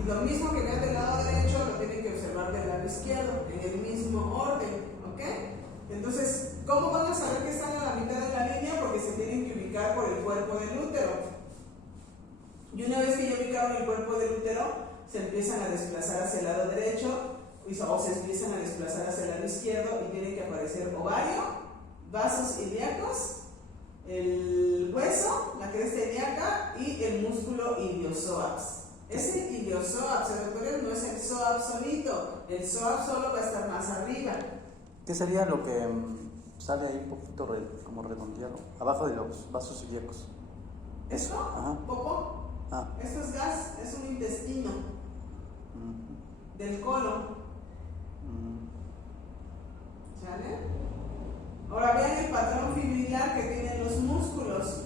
Y lo mismo que vean del lado derecho lo tienen que observar del lado izquierdo, en el mismo orden, ¿ok? Entonces, ¿cómo van a saber que están a la mitad de la línea? Porque se tienen que ubicar por el cuerpo del útero. Y una vez que ya ubicaron el cuerpo del útero, se empiezan a desplazar hacia el lado derecho o se empiezan a desplazar hacia el lado izquierdo y tienen que aparecer ovario, vasos ilíacos, el hueso, la cresta ilíaca y el músculo iliopsoas. Ese iliopsoas, doctores, no es el psoas solito, el psoas solo va a estar más arriba. ¿Qué sería lo que sale ahí un poquito como redondeado, abajo de los vasos ilíacos? ¿Esto? Ajá. ¿Popó? Esto es gas, es un intestino del colon. ¿Sale? Ahora vean el patrón fibrilar que tienen los músculos.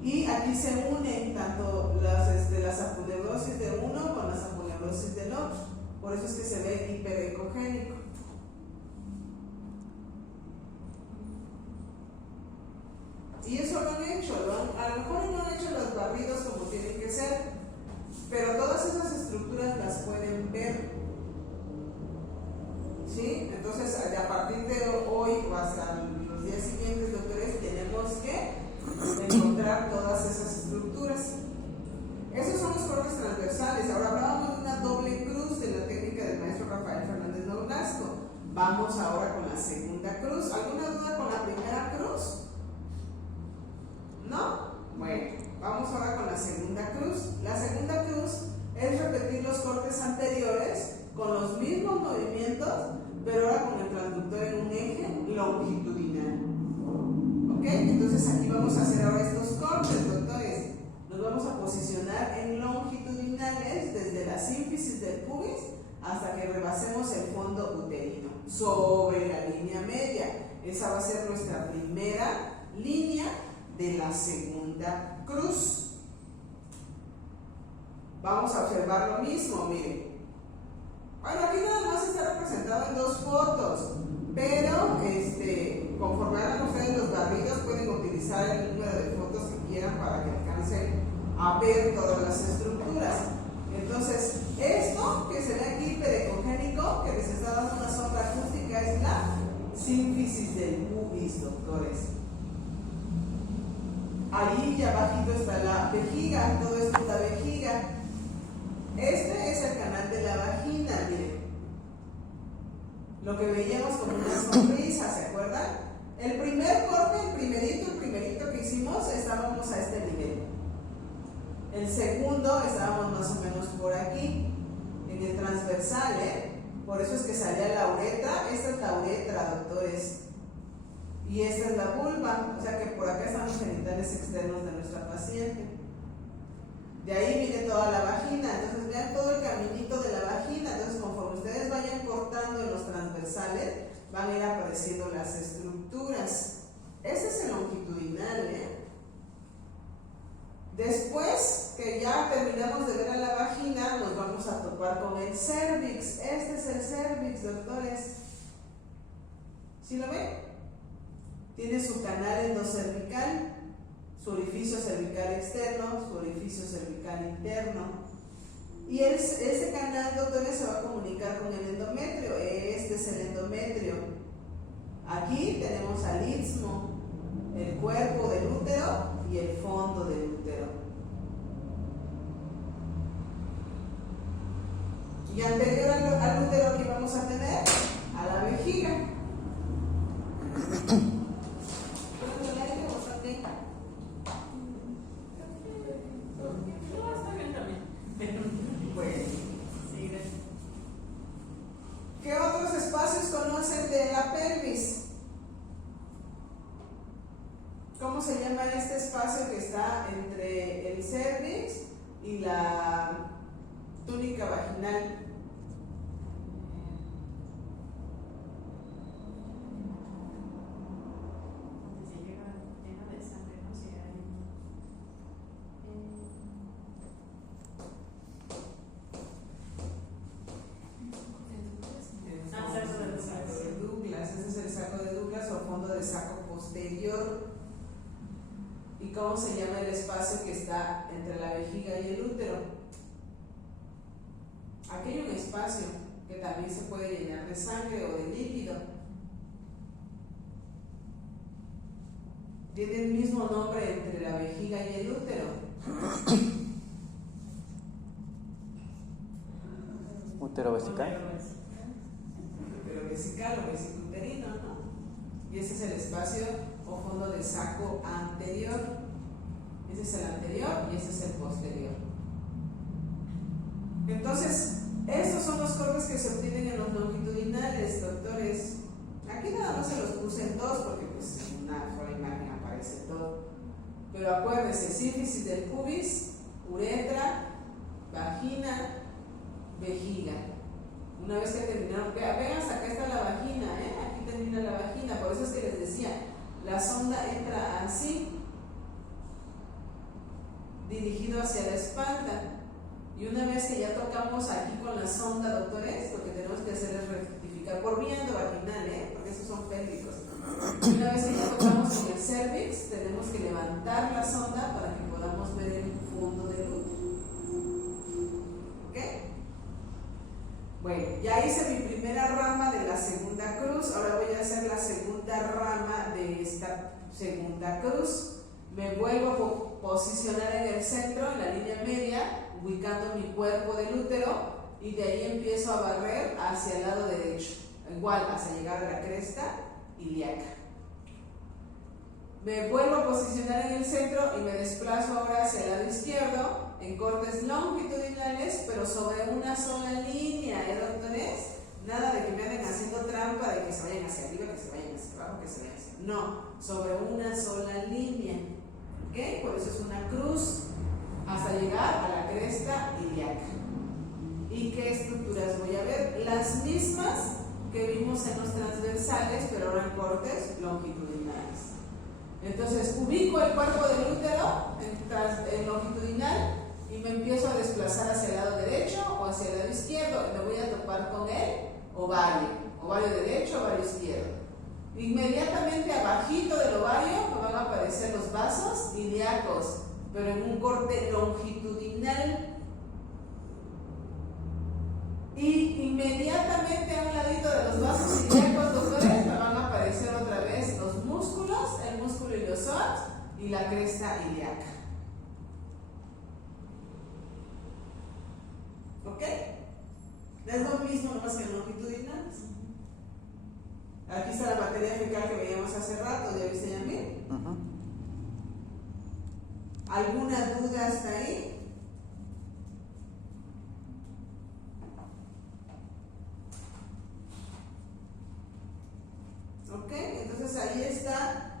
Y aquí se unen tanto las aponeurosis de uno con las aponeurosis del otro. Por eso es que se ve hiperecogénico. Y eso lo han hecho, a lo mejor no han hecho los barridos como tienen que ser, pero todas esas estructuras las pueden ver. ¿Sí? Entonces, a partir de hoy o hasta los días siguientes, doctores, tenemos que encontrar todas esas estructuras. Esos son los cortes transversales. Ahora hablábamos de una doble cruz de la técnica del maestro Rafael Fernández Nolasco. Vamos ahora con la segunda cruz. ¿Alguna duda con la primera cruz? ¿No? Bueno, vamos ahora con la segunda cruz. La segunda cruz es repetir los cortes anteriores con los mismos movimientos, pero ahora con el transductor en un eje longitudinal. ¿Ok? Entonces aquí vamos a hacer ahora estos cortes, doctores. Nos vamos a posicionar en longitudinales desde la sínfisis del pubis hasta que rebasemos el fondo uterino, sobre la línea media. Esa va a ser nuestra primera línea de la segunda cruz. Vamos a observar lo mismo, miren. Bueno, aquí nada más está representado en dos fotos, pero conforme hagan ustedes los barridos, pueden utilizar el número de fotos que quieran para que alcancen a ver todas las estructuras. Entonces, esto que se ve aquí hiperecogénico, que les está dando una sombra acústica, es la sínfisis del pubis, doctores. Ahí abajito está la vejiga, todo esto es la vejiga. Este es el canal de la vagina, miren. Lo que veíamos como una sonrisa, ¿se acuerdan? El primer corte, el primerito que hicimos, estábamos a este nivel. El segundo estábamos más o menos por aquí, en el transversal, Por eso es que salía la uretra. Esta es la uretra, doctores. Y esta es la vulva, o sea que por acá están los genitales externos de nuestra paciente. De ahí viene toda la vagina, entonces vean todo el caminito de la vagina. Entonces, conforme ustedes vayan cortando en los transversales, van a ir apareciendo las estructuras. Este es el longitudinal, Después que ya terminamos de ver a la vagina, nos vamos a topar con el cérvix. Este es el cérvix, doctores. ¿Sí lo ven? Tiene su canal endocervical, su orificio cervical externo, su orificio cervical interno. Y ese canal, doctores, se va a comunicar con el endometrio. Este es el endometrio. Aquí tenemos al istmo, el cuerpo del útero y el fondo del útero. Y anterior al útero, aquí vamos a tener a la vejiga. ¿Qué otros espacios conocen de la pelvis? ¿Cómo se llama este espacio que está entre el cervix y la túnica vaginal? ¿Cómo se llama el espacio que está entre la vejiga y el útero? Aquí hay un espacio que también se puede llenar de sangre o de líquido. Tiene el mismo nombre entre la vejiga y el útero. Útero vesical. Útero vesical o vesicouterino, ¿no? Y ese es el espacio o fondo del saco anterior. Ese es el anterior y ese es el posterior. Entonces, estos son los cortes que se obtienen en los longitudinales, doctores. Aquí nada más se los puse en dos porque pues en una sola imagen aparece todo. Pero acuérdense, sínfisis del pubis, uretra, vagina, vejiga. Una vez que terminaron, vean, hasta acá está la vagina, aquí termina la vagina. Por eso es que les decía, la sonda entra así, dirigido hacia la espalda. Y una vez que ya tocamos aquí con la sonda, doctores, lo que tenemos que hacer es rectificar por vía endovaginal, porque esos son pélvicos. Y una vez que ya tocamos en el cervix, tenemos que levantar la sonda para que podamos ver el fondo del útero. ¿Ok? Bueno, ya hice mi primera rama de la segunda cruz. Ahora voy a hacer la segunda rama de esta segunda cruz. Me vuelvo a posicionar en el centro, en la línea media, ubicando mi cuerpo del útero, y de ahí empiezo a barrer hacia el lado derecho, igual hasta llegar a la cresta ilíaca. Me vuelvo a posicionar en el centro y me desplazo ahora hacia el lado izquierdo en cortes longitudinales, pero sobre una sola línea, doctores? Nada de que me anden haciendo trampa de que se vayan hacia arriba, que se vayan hacia abajo, que se vayan hacia... No, sobre una sola línea. ¿Ok? Por eso es una cruz hasta llegar a la cresta ilíaca. ¿Y qué estructuras voy a ver? Las mismas que vimos en los transversales, pero ahora en cortes longitudinales. Entonces ubico el cuerpo del útero en longitudinal y me empiezo a desplazar hacia el lado derecho o hacia el lado izquierdo y me voy a topar con el ovario derecho, ovario izquierdo. Inmediatamente abajito del ovario me van a aparecer los vasos ilíacos, pero en un corte longitudinal. Y inmediatamente a un ladito de los vasos ilíacos, doctores, me van a aparecer otra vez los músculos, el músculo iliosós y la cresta ilíaca. ¿Ok? Es lo mismo, nomás que longitudinales. Aquí está la materia fecal que veíamos hace rato, ¿ya viste, Yamil? ¿Alguna duda hasta ahí? Ok, entonces ahí está.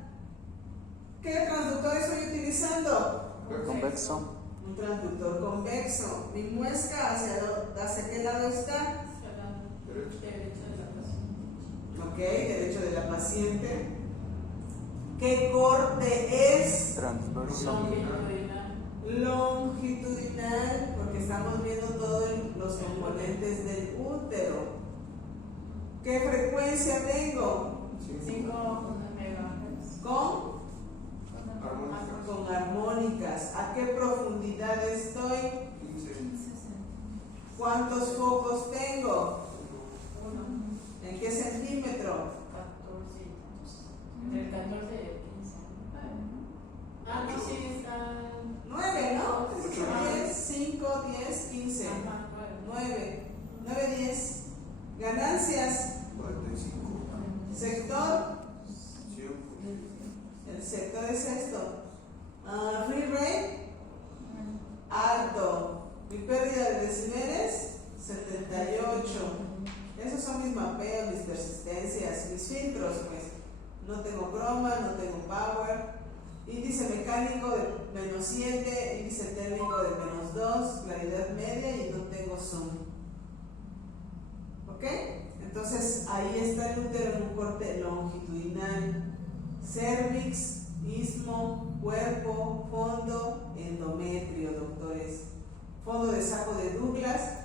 ¿Qué transductor estoy utilizando? Convexo. Un transductor convexo. Mi muesca, ¿hacia qué lado está? Ok, derecho de la paciente. ¿Qué corte es? Transverso. Longitudinal, porque estamos viendo todos los componentes del útero. ¿Qué frecuencia tengo? 5 megahertz. Con armónicas. ¿A qué profundidad estoy? 15. ¿Cuántos focos tengo? 1. ¿En qué centímetro? 14. Entre el 14 y el 15. Ah, no, sí, está. 9, ¿no? 10, 5, 10, 15. 9, 9, 10. Ganancias. 45. Sector. 100. El sector es esto. Free rate. Alto. Mi pérdida de decibeles. 78. Esos son mis mapeos, mis persistencias, mis filtros, pues. No tengo croma, no tengo power. Índice mecánico de -7, índice térmico de -2, claridad media y no tengo zoom. ¿Ok? Entonces ahí está el útero en un corte longitudinal. Cervix, istmo, cuerpo, fondo, endometrio, doctores. Fondo de saco de Douglas,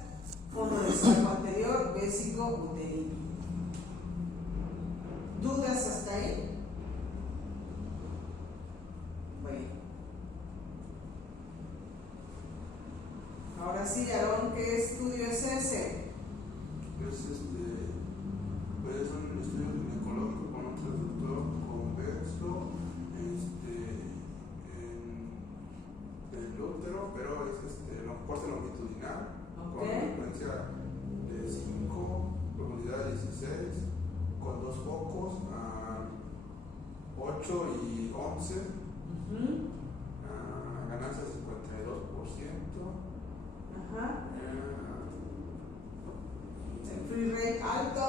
fondo de saco anterior, vésico, uterino. ¿Dudas hasta ahí? Bueno. Ahora Ahora sí, Aarón, ¿qué estudio es ese? Pues es un estudio ginecológico con un transductor convexo en el útero, pero es corte longitudinal, con frecuencia de 5, profundidad de 16, con dos focos a 8 y 11, ganancia 52%. Ajá. El free rate alto.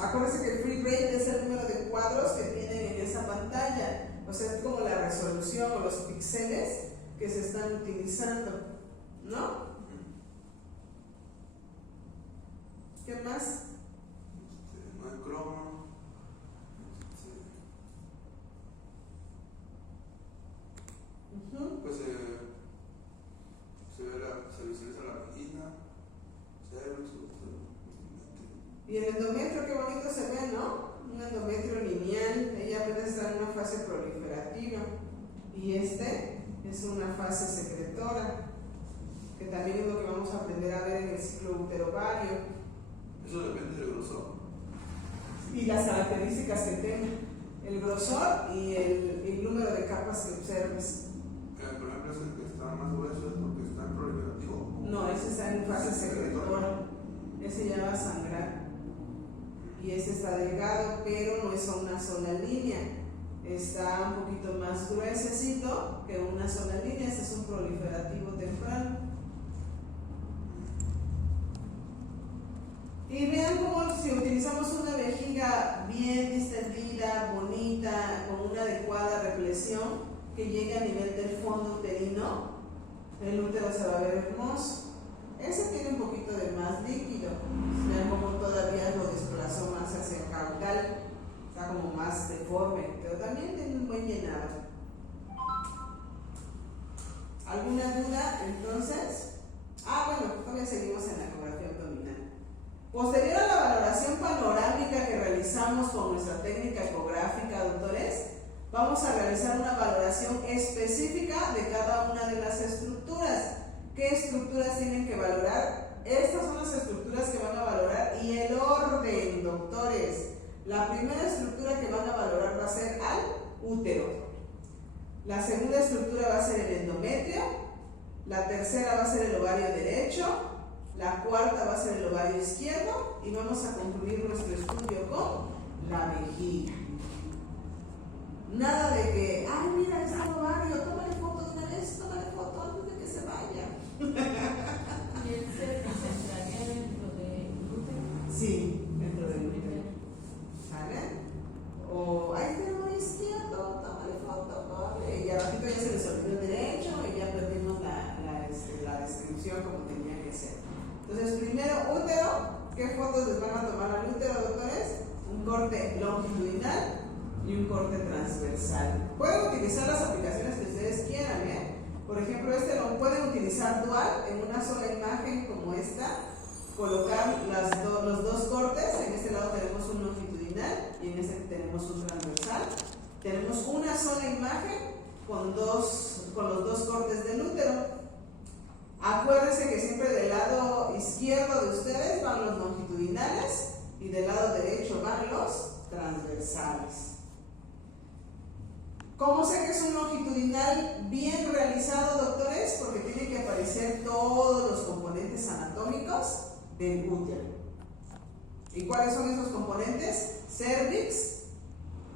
Acuérdense que el free rate es el número de cuadros que tienen en esa pantalla. O sea, es como la resolución o los píxeles que se están utilizando, ¿no? ¿Qué más? No hay croma. Pues se visualiza la vagina, cervix, y el endometrio, qué bonito se ve, ¿no? Un endometrio lineal, ella apenas está en una fase proliferativa y este es una fase secretora, que también es lo que vamos a aprender a ver en el ciclo útero-ovario. Eso depende del grosor. Y las características que tenga, el grosor y el número de capas que observes. Por ejemplo, ese que está más grueso es porque está en proliferativo. No, ese está en fase secretora, ese ya va a sangrar. Y ese está delgado, pero no es una sola línea, está un poquito más gruesecito que una sola línea. Este es un proliferativo temprano. Y vean cómo si utilizamos una vejiga bien distendida, bonita, con una adecuada represión que llegue a nivel del fondo uterino, el útero se va a ver hermoso. Ese tiene un poquito de más líquido, vean cómo todavía lo desplazó más hacia el caudal, está como más deforme, pero también tiene un buen llenado. ¿Alguna duda entonces? Bueno, todavía seguimos en la ecografía abdominal. Posterior a la valoración panorámica que realizamos con nuestra técnica ecográfica, doctores, vamos a realizar una valoración específica de cada una de las estructuras. ¿Qué estructuras tienen que valorar? Estas son las estructuras que van a valorar y el orden, doctores. La primera estructura que van a valorar va a ser al útero. La segunda estructura va a ser el endometrio. La tercera va a ser el ovario derecho. La cuarta va a ser el ovario izquierdo. Y vamos a concluir nuestro estudio con la vejiga. Nada de que, mira, está el ovario, tómale foto de una vez, tómale foto antes de que se vaya. ¿Y el cervix entraría dentro del útero? Sí, dentro del útero. ¿Sale? O, ahí está el ovario izquierdo, tómale foto, corre. Y abajito ya se les olvidó el derecho y ya perdimos la descripción como tenía que ser. Entonces, primero, útero. ¿Qué fotos les van a tomar al útero, doctores? Un corte longitudinal y un corte transversal. Pueden utilizar las aplicaciones que ustedes quieran, ¿eh? Por ejemplo, lo pueden utilizar dual en una sola imagen como esta, colocar los dos cortes. En este lado tenemos un longitudinal y en este tenemos un transversal. Tenemos una sola imagen con los dos cortes del útero. Acuérdense que siempre del lado izquierdo de ustedes van los longitudinales y del lado derecho van los transversales. ¿Cómo sé que es un longitudinal bien realizado, doctores? Porque tiene que aparecer todos los componentes anatómicos del útero. ¿Y cuáles son esos componentes? Cervix,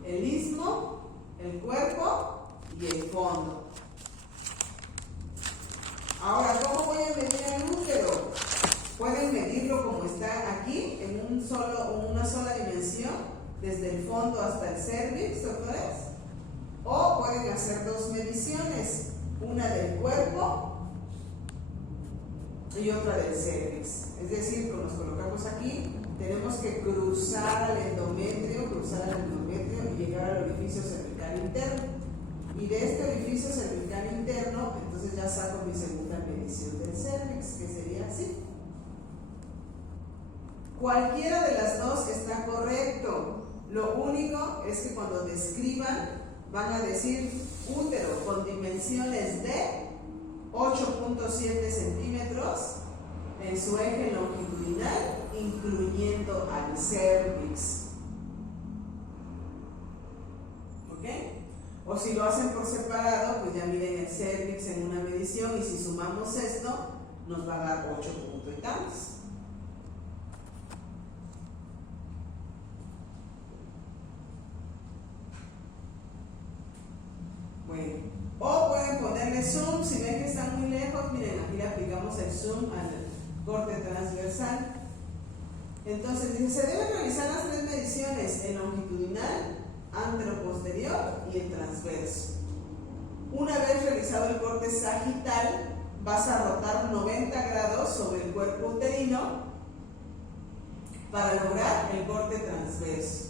el istmo, el cuerpo y el fondo. Ahora, ¿cómo voy a medir el útero? Pueden medirlo como está aquí, en una sola dimensión, desde el fondo hasta el cervix, doctores. O pueden hacer dos mediciones, una del cuerpo y otra del cervix. Es decir, cuando nos colocamos aquí, tenemos que cruzar el endometrio y llegar al orificio cervical interno. Y de este orificio cervical interno, entonces ya saco mi segunda medición del cervix, que sería así. Cualquiera de las dos está correcto. Lo único es que cuando describan, van a decir útero con dimensiones de 8.7 centímetros en su eje longitudinal, incluyendo al cérvix. ¿Ok? O si lo hacen por separado, pues ya miden el cérvix en una medición y si sumamos esto, nos va a dar 8 puntos y tantos. Bueno, o pueden ponerle zoom, si ven que están muy lejos, miren, aquí le aplicamos el zoom al corte transversal. Entonces dice, se deben realizar las tres mediciones, el longitudinal, anteroposterior y el transverso. Una vez realizado el corte sagital, vas a rotar 90 grados sobre el cuerpo uterino para lograr el corte transverso.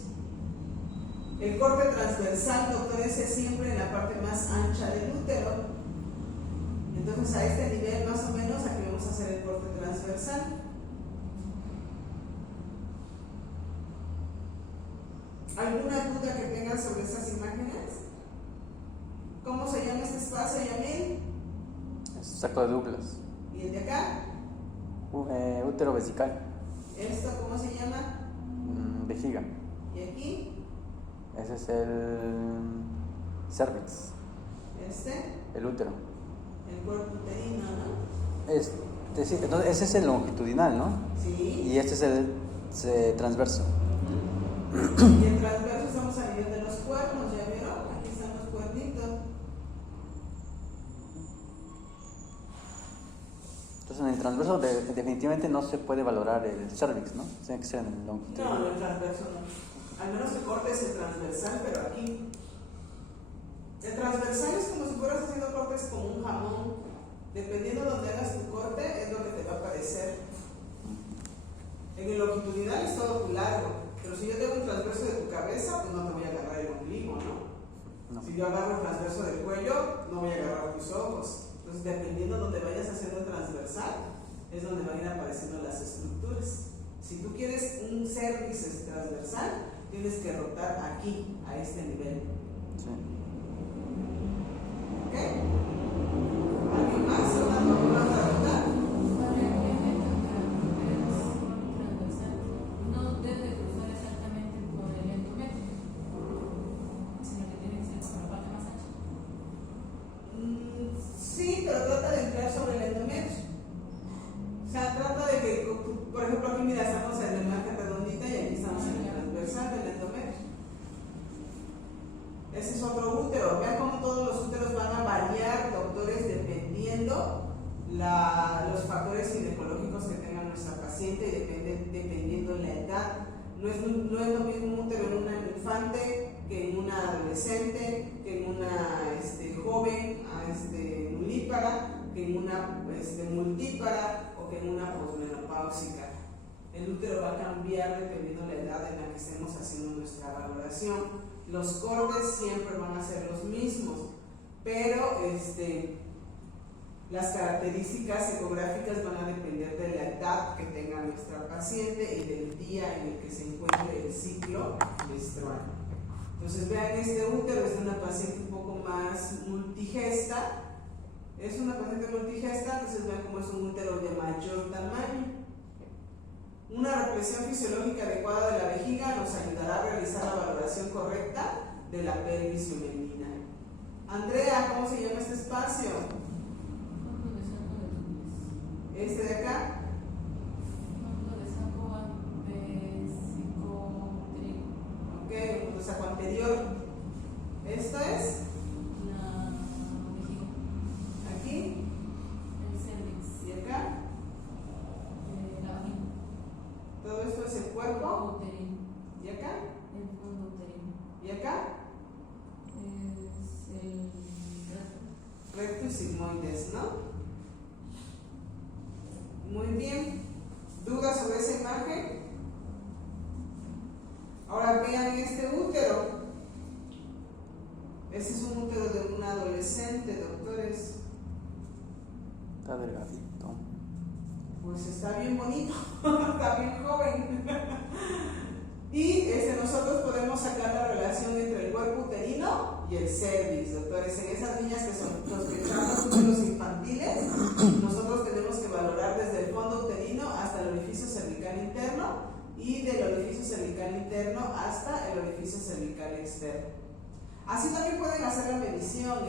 El corte transversal, doctores, es siempre en la parte más ancha del útero. Entonces, a este nivel más o menos, aquí vamos a hacer el corte transversal. ¿Alguna duda que tengan sobre estas imágenes? ¿Cómo se llama este espacio, Yamil? Es saco de Douglas. ¿Y el de acá? Útero vesical. ¿Esto cómo se llama? Vejiga. ¿Y aquí? Ese es el cervix. ¿Este? El útero. El cuerpo uterino, ¿no? Sí, entonces ese es el longitudinal, ¿no? Sí. Y este es el transverso. Y el transverso estamos a nivel de los cuernos, ¿ya vieron? Aquí están los cuernitos. Entonces en el transverso definitivamente no se puede valorar el cervix, ¿no? Tiene que ser en el longitudinal. No, el transverso no. Al menos que cortes el transversal, pero aquí. El transversal es como si fueras haciendo cortes como un jamón. Dependiendo de donde hagas tu corte, es lo que te va a aparecer. En el longitudinal es todo tu largo. Pero si yo tengo un transverso de tu cabeza, pues no te voy a agarrar el ombligo, ¿no? Si yo agarro el transverso del cuello, no voy a agarrar tus ojos. Entonces, dependiendo de donde vayas haciendo el transversal, es donde van a ir apareciendo las estructuras. Si tú quieres un cervix transversal, tienes que rotar aquí, a este nivel. Sí. ¿Ok? ¿Alguien más? ¿Una pregunta? Para el eje transversal, no debe cruzar exactamente por el endometrio, sino que tiene que ser por la parte más ancha. Sí, pero trata de entrar sobre el endometrio. O sea, trata de que, por ejemplo, aquí mira, estamos en la imagen redondita y aquí estamos en el transversal del endometrio. Ese es otro útero. Vean cómo todos los úteros van a variar, doctores, dependiendo los factores ginecológicos que tenga nuestra paciente y dependiendo la edad. No es lo mismo un útero en una infante que en una adolescente, que en una joven, nulípara, que en una multípara o que en una posmenopáusica. El útero va a cambiar dependiendo la edad en la que estemos haciendo nuestra valoración. Los cortes siempre van a ser los mismos, pero las características ecográficas van a depender de la edad que tenga nuestra paciente y del día en el que se encuentre el ciclo menstrual. Entonces vean, este útero es de una paciente un poco más multigesta. Es una paciente multigesta, entonces vean cómo es un útero de mayor tamaño. Una represión fisiológica adecuada de la vejiga nos ayudará a realizar la valoración correcta de la pelvis femenina. Andrea, ¿cómo se llama este espacio? Fondo de saco de Douglas. Este de acá. Fondo de saco vesicotrino. Ok, el saco anterior. Esto es La vejiga. aquí El cervix. y acá. La vagina. Todo esto es el cuerpo. Uterino. Y acá. El fondo uterino. Y acá. Es el recto. Recto y sigmoides, ¿no? Muy bien. ¿Dudas sobre esa imagen? Ahora vean este útero. Este es un útero de un adolescente, doctores. Está delgadito. Pues está bien bonito, está bien joven. Y nosotros podemos sacar la relación entre el cuerpo uterino y el cervix, doctores. En esas niñas que sospechamos úteros infantiles, nosotros tenemos que valorar desde el fondo uterino hasta el orificio cervical interno y del orificio cervical interno hasta el orificio cervical externo. Así también pueden hacer la medición,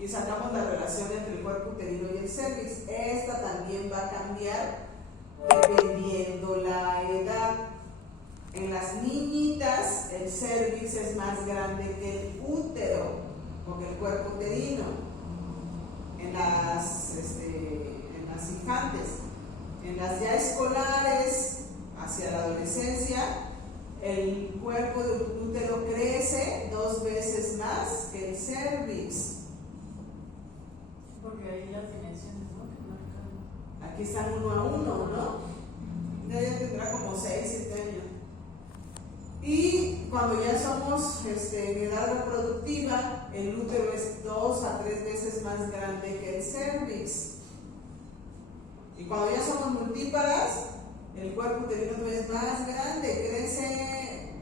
y sacamos la relación entre el cuerpo uterino y el cervix. Esta también va a cambiar dependiendo la edad. En las niñitas el cervix es más grande que el útero o que el cuerpo uterino. En las infantes, en las ya escolares, hacia la adolescencia, el cuerpo del útero crece 2 veces más que el cervix. Porque ahí las dimensiones, ¿no? Que marcan. Aquí están 1 a 1, ¿no? Ella tendrá como 6, 7 años. Y cuando ya somos en edad reproductiva, el útero es 2 a 3 veces más grande que el cervix. Y cuando ya somos multíparas, el cuerpo uterino es más grande, crece,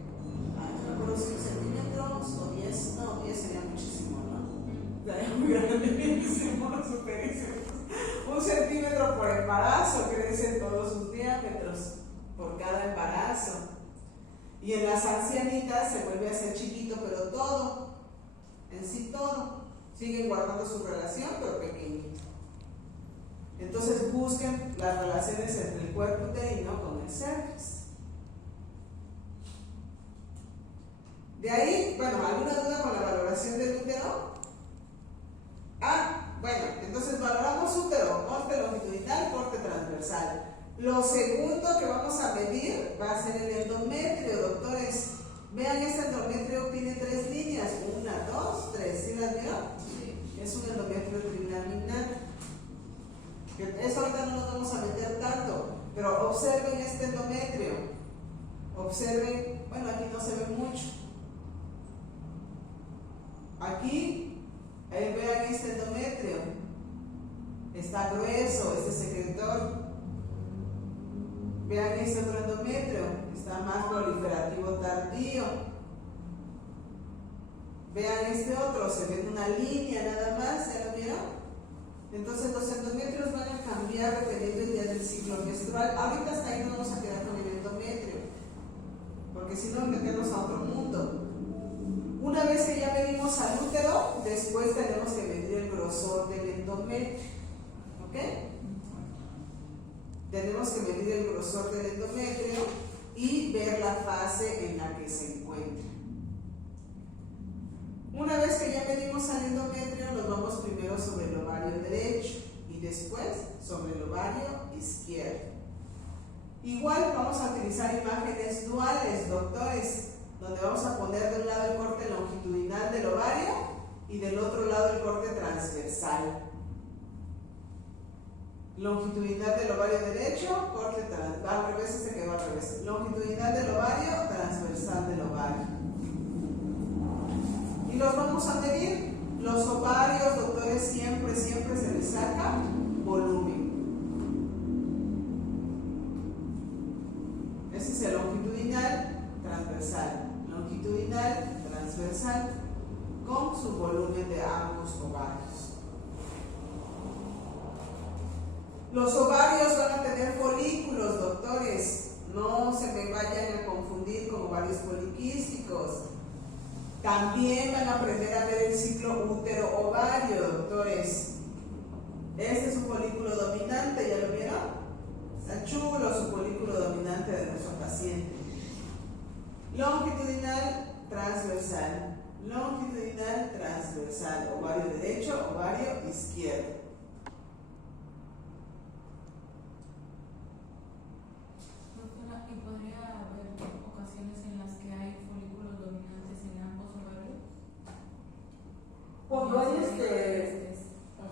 no recuerdo si centímetros o 10, no, 10 sería muchísimo, ¿no? Sería muy grandísimo, superísimo. 1 centímetro por embarazo, crece todos sus diámetros por cada embarazo. Y en las ancianitas se vuelve a ser chiquito, pero todo, en sí todo, siguen guardando su relación, pero pequeñito. Entonces busquen las relaciones entre el cuerpo uterino con el cervix. De ahí, bueno, ¿alguna duda con la valoración del útero? Bueno, entonces valoramos útero, corte longitudinal, corte transversal. Lo segundo que vamos a medir va a ser el endometrio, doctores. Vean, este endometrio tiene 3 líneas, 1, 2, 3, ¿sí las vieron? Sí. Es un endometrio trilaminar. Eso ahorita no nos vamos a meter tanto, pero observen este endometrio. Observen, bueno, aquí no se ve mucho. Aquí, vean este endometrio. Está grueso, este secretor. Vean este otro endometrio, está más proliferativo tardío. Vean este otro, se ve en una línea nada más, ¿ya lo vieron? Entonces los endometrios van a cambiar dependiendo del día del ciclo menstrual. Ahorita hasta ahí no vamos a quedar con el endometrio, porque si no meternos a otro mundo. Una vez que ya medimos al útero, después tenemos que medir el grosor del endometrio. ¿Ok? Tenemos que medir el grosor del endometrio y ver la fase en la que se encuentra. Una vez que ya medimos al endometrio, nos vamos primero sobre el ovario derecho y después sobre el ovario izquierdo. Igual vamos a utilizar imágenes duales, doctores, donde vamos a poner de un lado el corte longitudinal del ovario y del otro lado el corte transversal. Longitudinal del ovario derecho, corte transversal, al revés, se quedó al revés. Longitudinal del ovario, transversal del ovario. Y los vamos a medir. Los ovarios, doctores, siempre se les saca volumen. Ese es el longitudinal, transversal. Longitudinal, transversal, con su volumen de ambos ovarios. Los ovarios van a tener folículos, doctores. No se me vayan a confundir con ovarios poliquísticos. También van a aprender a ver el ciclo útero-ovario, doctores. Este es un folículo dominante, ¿ya lo vieron? Está chulo su folículo dominante de nuestro paciente. Longitudinal, transversal. Longitudinal, transversal. Ovario derecho, ovario izquierdo. ¿Y podría haber ocasiones en las que hay folículos dominantes en ambos ovarios? Cuando hay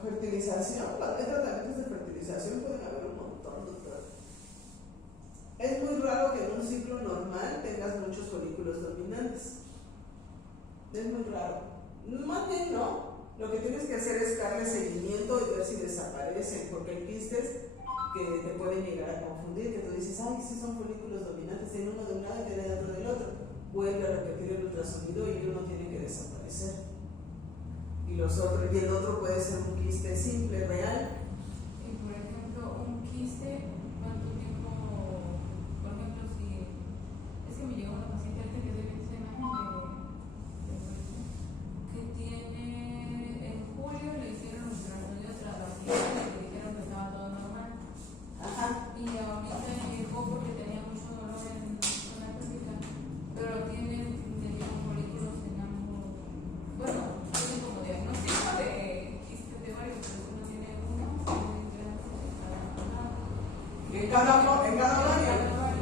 fertilización, cuando hay tratamientos de fertilización pueden haber un montón, doctor. Es muy raro que en un ciclo normal tengas muchos folículos dominantes. Es muy raro. Más bien no. Lo que tienes que hacer es darle seguimiento y ver si desaparecen, porque hay quistes que te pueden llegar a confundir, que tú dices, ay, sí son folículos dominantes, tiene uno de un lado y tiene otro del otro. Vuelve a repetir el ultrasonido y uno tiene que desaparecer. y el otro puede ser un quiste simple, real. Y por ejemplo, un quiste, ¿cuánto tiempo? Por ejemplo, si es que me llegó una paciente ahorita que doy esta imagen que tiene en julio le hicieron ultrasonido transvaginal y le dijeron que estaba todo normal. Ajá. Y ahorita llegó porque tenía mucho dolor en la pélvica, pero tiene folículos en ambos. Bueno, tiene como diagnóstico de quiste de varios, pero solo tiene uno. En cada horario.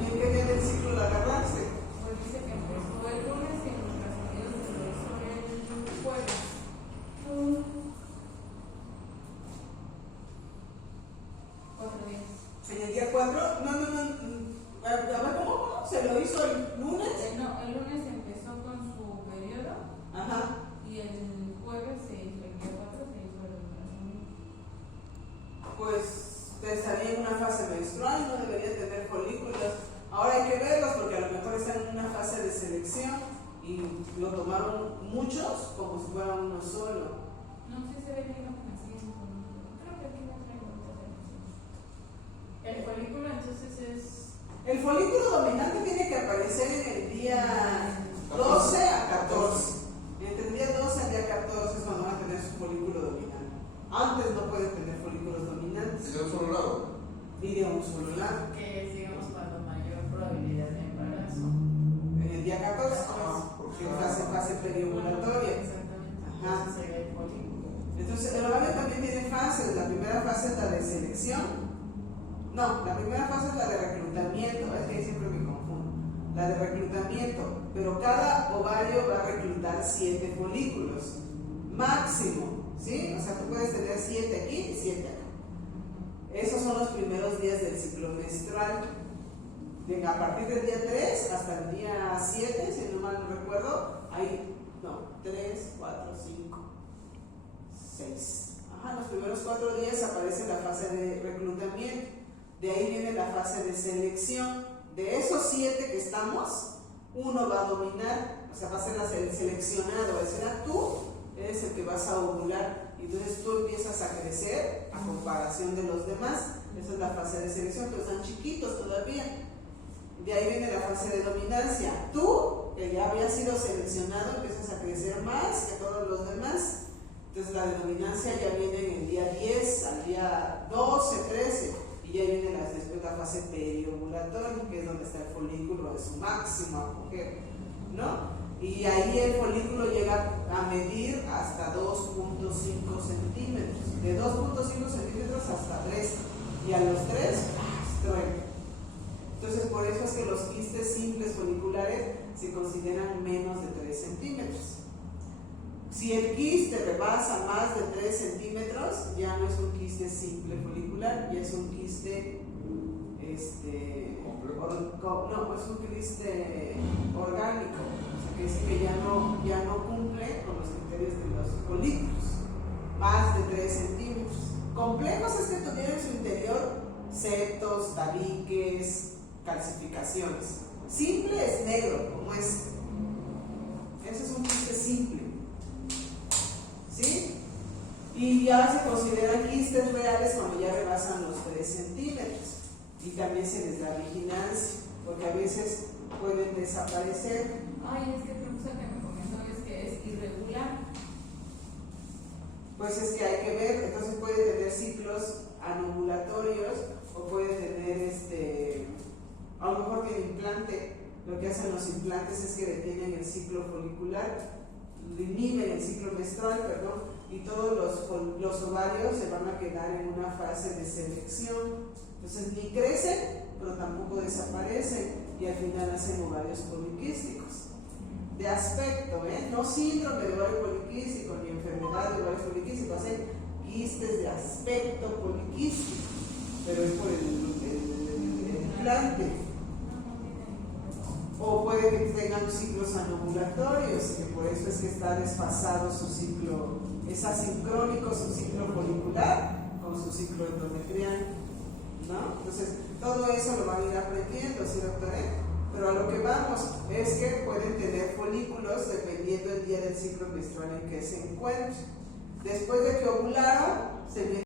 ¿Y en qué día del ciclo la agarraste? Pues dice que empezó el lunes y el ultrasonido se lo hizo el jueves. 4 días. En el día 4, no. A ver, ¿cómo? ¿Se lo hizo el lunes? No, el lunes empezó con su periodo. Ajá. Y el jueves se hizo, el día 4 se hizo el ultrasonido. Pues estaría en una fase menstrual, no debería tener folículos. Ahora hay que verlos porque a lo mejor están en una fase de selección y lo tomaron muchos como si fuera uno solo. No sé si se ve la imagen así. Creo que aquí no traigo otra imagen. El folículo entonces es. El folículo dominante tiene que aparecer en el día 12 a 14. Entre el día 12 al día 14 es cuando van a tener su folículo dominante. Antes no pueden tener folículos dominantes. ¿Y de un solo lado? Y de un solo lado. Que es, digamos, cuando mayor probabilidad de embarazo. En el día 14, porque fase periovulatoria. Exactamente. Ajá. Ese sería el folículo. Entonces, el ovario también tiene fases. La primera fase es la de selección. No, la primera fase es la de reclutamiento. Es que ahí siempre me confundo. La de reclutamiento. Pero cada ovario va a reclutar 7 folículos. Máximo. ¿Sí? O sea, tú puedes tener 7 aquí y 7 acá. Esos son los primeros días del ciclo menstrual. Bien, a partir del día 3 hasta el día 7, si no mal no recuerdo, hay 3, 4, 5, 6. Ajá, los primeros 4 días aparece la fase de reclutamiento. De ahí viene la fase de selección. De esos 7 que estamos, uno va a dominar, o sea, va a ser el seleccionado. Va a ser, tú eres el que vas a ovular. Y entonces tú empiezas a crecer a comparación de los demás. Esa es la fase de selección, pero están chiquitos todavía. De ahí viene la fase de dominancia. Tú, que ya habías sido seleccionado, empiezas a crecer más que todos los demás. Entonces la de dominancia ya viene en el día 10, al día 12, 13. Y ya viene después la fase periovulatoria, que es donde está el folículo de su máximo apogeo, ¿no? Y ahí el folículo llega a medir hasta 2.5 centímetros. De 2.5 centímetros hasta 3. Y a los 3, truena. Entonces, por eso es que los quistes simples foliculares se consideran menos de 3 centímetros. Si el quiste rebasa más de 3 centímetros, ya no es un quiste simple folicular, ya es un quiste no, es un quiste orgánico, o sea, que dice que ya no cumple con los criterios de los folículos, más de 3 centímetros. Complejos es que tuviera en su interior septos, tabiques, calcificaciones. Simple es negro, como es. Ese es un quiste simple. ¿Sí? Y ya se consideran quistes reales cuando ya rebasan los 3 centímetros. Y también se les da vigilancia, porque a veces pueden desaparecer. Ay, es que otra cosa que me comentó es que es irregular. Pues es que hay que ver, entonces puede tener ciclos anovulatorios o puede tener a lo mejor tiene implante. Lo que hacen los implantes es que detienen el ciclo folicular, inhiben el ciclo menstrual, perdón, y todos los ovarios se van a quedar en una fase de selección. Entonces ni crecen, pero tampoco desaparecen y al final hacen ovarios poliquísticos. De aspecto, no síndrome de ovario poliquístico ni enfermedad de ovario poliquístico, hacen quistes de aspecto poliquístico, pero es por el implante. O puede que tengan ciclos anovulatorios, que por eso es que está desfasado su ciclo, es asincrónico su ciclo folicular con su ciclo endometrial, ¿no? Entonces, todo eso lo van a ir aprendiendo, ¿sí, doctora? Pero a lo que vamos es que pueden tener folículos dependiendo del día del ciclo menstrual en que se encuentren. Después de que ovularon, se viene